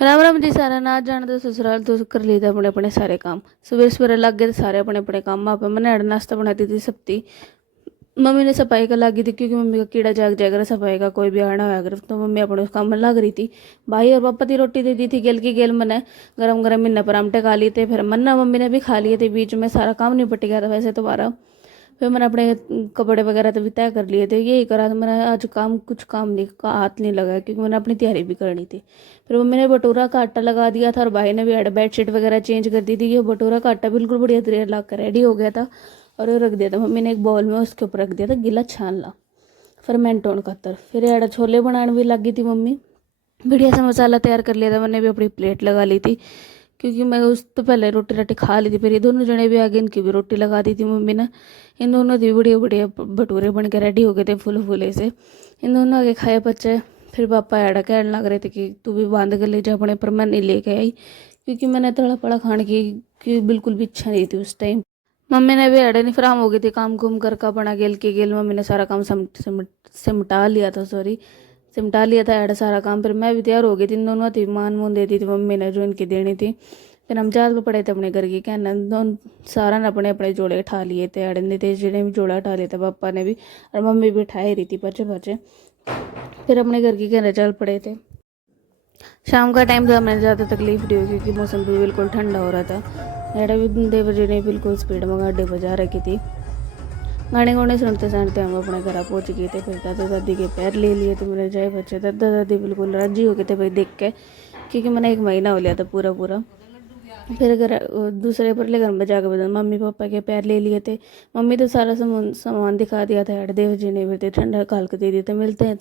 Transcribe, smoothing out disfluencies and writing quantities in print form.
राम राम जी सारा ना जाने तो ससुराल तो कर लिए थे अपने अपने सारे काम। सवेरे सवेरे लग गए थे सारे अपने अपने काम। वहाँ पे मैंने नाश्ता बनाती थी सबकी। मम्मी ने सफाई का लगी थी क्योंकि मम्मी का कीड़ा जाग जाएगा सफाई का कोई भी आना होगा तो मम्मी अपने उस काम में लग रही थी। भाई और पापा की रोटी दे दी थी गेल की गेल। मैंने गरम गरम मिन्ना परामठे खा लिए थे, फिर मन्ना मम्मी ने भी खा लिए थे। बीच में सारा काम निपट गया था वैसे तो बारह। फिर मैंने अपने कपड़े वगैरह तो भी तय कर लिए थे, यही करा था मैंने आज काम। कुछ काम नहीं का हाथ नहीं लगा क्योंकि मैंने अपनी तैयारी भी करनी थी। फिर मम्मी ने भटूरा का आटा लगा दिया था और भाई ने भी बेडशीट वगैरह चेंज कर दी थी। ये भटूरा का आटा बिल्कुल बढ़िया तरीके ला कर रेडी हो गया था और वो रख दिया था मम्मी ने एक बाउल में, उसके ऊपर रख दिया था गिला छान ला फरमेंट होने खातर। फिर एड़ा छोले बनाने भी लगी थी मम्मी। बढ़िया सा मसाला तैयार कर लिया था, मैंने भी अपनी प्लेट लगा ली थी क्योंकि मैं उस तो पहले रोटी राटी खा ली थी। फिर ये दोनों जने भी आगे, इनकी भी रोटी लगा दी थी मम्मी ने। इन दोनों की भी बढ़िया बढ़िया भटूरे बन के रेडी हो गए थे फुल फुले से। इन दोनों आगे खाए बच्चे। फिर पापा ऐड़ा कहने लग रहे थे कि तू भी बांध कर ले जा अपने, पर मैं नहीं लेके आई क्योंकि मैंने तड़ा पड़ा खाने की बिल्कुल भी इच्छा नहीं थी उस टाइम। मम्मी ने भी ऐडे नहीं फ्राम हो गई थी काम घूम कर का बना गेल के गेल। मम्मी ने सारा काम सिमटा लिया था, सॉरी सिमटा लिया था ऐडा सारा काम। फिर मैं भी तैयार हो गई थी, इन दोनों थी मान मून देती थी मम्मी ने जो इनकी देनी थी। फिर हम चाल पे पड़े थे अपने घर की कहना। दोन सारा ने अपने अपने जोड़े उठा लिए थे, ऐडे ने थे जिन्हें भी जोड़ा उठा लिया था पापा ने भी, और मम्मी भी उठाई रही थी बचे बचे। फिर अपने घर की कहने चल पड़े थे। शाम का टाइम था, हमें ज़्यादा तकलीफ नहीं हुई क्योंकि मौसम भी बिल्कुल ठंडा हो रहा था। ऐडा भी 2 बजे ने बिल्कुल स्पीड में गाड़ी बजा रखी थी। गाने गाने सुनते सुनते हम अपने घर पहुँच गए थे। फिर दादा दादी के पैर ले लिए थे मेरे जाए बच्चे। दादा दादी बिल्कुल राजी हो गए थे भाई देख के, क्योंकि मैंने 1 महीना हो लिया था पूरा पूरा। फिर घर दूसरे परले घर में जाकर बता मम्मी पापा के पैर ले लिए थे। मम्मी तो सारा सामान दिखा दिया था। 8 देव जी ने भी थे ठंडा काल के दे दिए थे। मिलते हैं